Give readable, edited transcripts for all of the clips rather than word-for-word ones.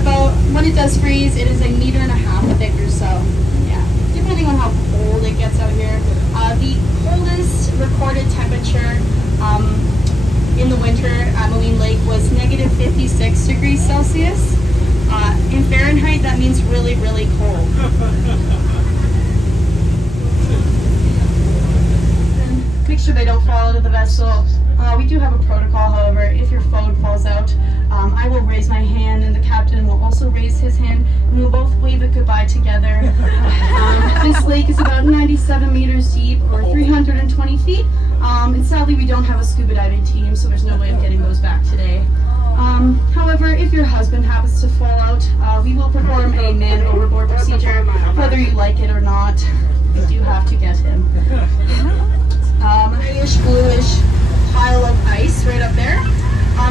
about, when it does freeze, it is 1.5 meters thick or so. Yeah, depending on how cold it gets out here. The coldest recorded temperature in the winter at Maligne Lake was negative 56 degrees Celsius. In Fahrenheit, that means really, really cold. Make sure they don't fall out of the vessel. We do have a protocol, however. If your phone falls out, I will raise my hand and the captain will also raise his hand and we'll both wave it goodbye together. This lake is about 97 meters deep or 320 feet. And sadly, we don't have a scuba diving team, so there's no way of getting those back today. However, if your husband happens to fall out, we will perform a man overboard procedure, whether you like it or not. We do have to get him. Grayish, bluish pile of ice right up there.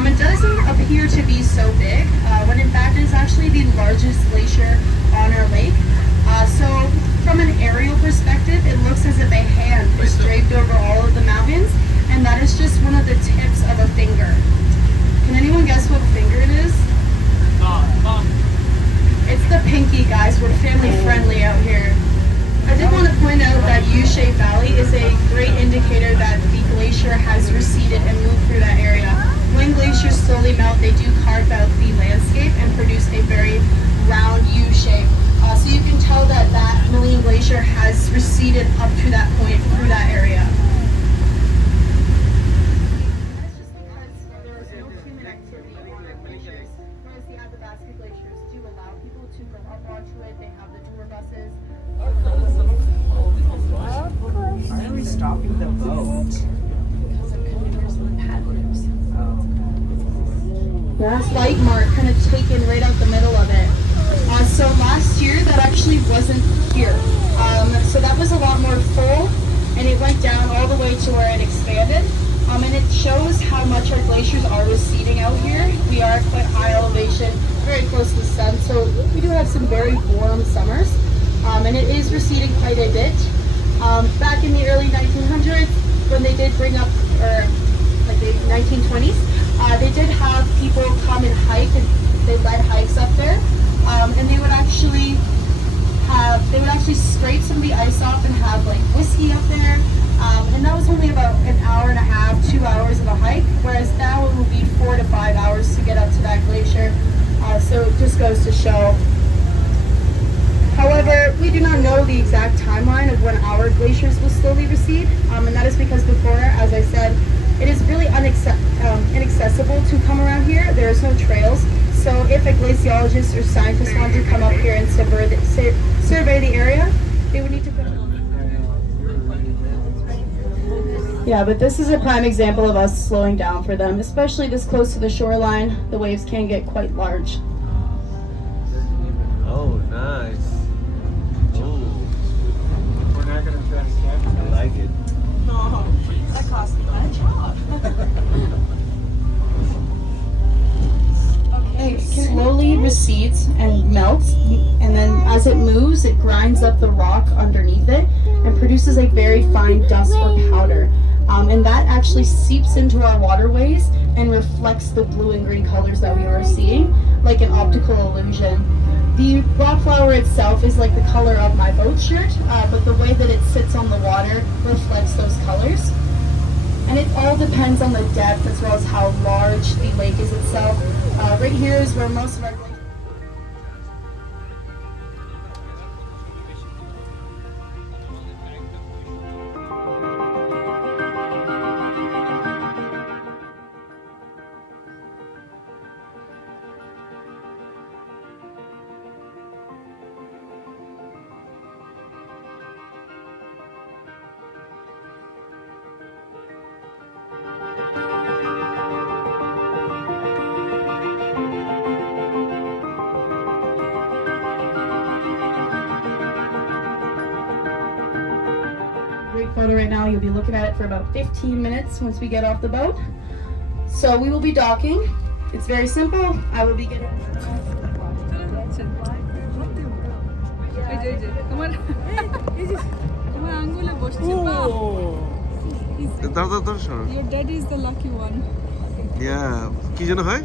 It doesn't appear to be so big, when in fact it is actually the largest glacier on our lake. So from an aerial perspective, it looks as if a hand is draped over all of the mountains, and that is just one of the tips of a finger. Can anyone guess what finger it is? It's the pinky, guys. We're family friendly out here. I did want to point out that U-shaped valley is a great indicator that the glacier has receded and moved through that area. When glaciers slowly melt, they do carve out the landscape and produce a very round U shape. So you can tell that that Maligne Glacier has receded up to that point through that area. That's just because there is no human activity on our glaciers, whereas the Athabasca glaciers do allow people to go up onto it. They have the tour buses. Why are we stopping the boat? Because of canoers and paddlers. That's light mark kind of taken right out the middle of it. So last year that actually wasn't here. So that was a lot more full and it went down all the way to where it expanded. And it shows how much our glaciers are receding out here. We are quite high elevation, very close to the sun. So we do have some very warm summers. And it is receding quite a bit. Back in the early 1900s, when they did bring up, or like the 1920s, they did have people come and hike, and they led hikes up there, and they would actually scrape some of the ice off and have like whiskey up there, and that was only about an hour and a half, 2 hours of a hike, whereas now it will be 4 to 5 hours to get up to that glacier. So it just goes to show. However, we do not know the exact timeline of when our glaciers will slowly recede, and that is because before, as I said, it is really inaccessible to come around here. There's no trails, so if a glaciologist or scientist wanted to come up here and survey the area, they would need to put Yeah, but this is a prime example of us slowing down for them, especially this close to the shoreline. The waves can get quite large. Oh, nice. We're not going to try to catch it. I like it. Oh, that cost me a job. Okay, it slowly recedes and melts, and then as it moves, it grinds up the rock underneath it and produces a very fine dust or powder. And that actually seeps into our waterways and reflects the blue and green colors that we are seeing, like an optical illusion. The rock flower itself is like the color of my boat shirt, but the way that it sits on the water reflects those colors. And it all depends on the depth as well as how large the lake is itself. Right here is where most of our glaciers. Great photo right now. You'll be looking at it for about 15 minutes once we get off the boat. So we will be docking. It's very simple. I will be getting... Your daddy is the lucky one. Yeah. কি যেন হয়?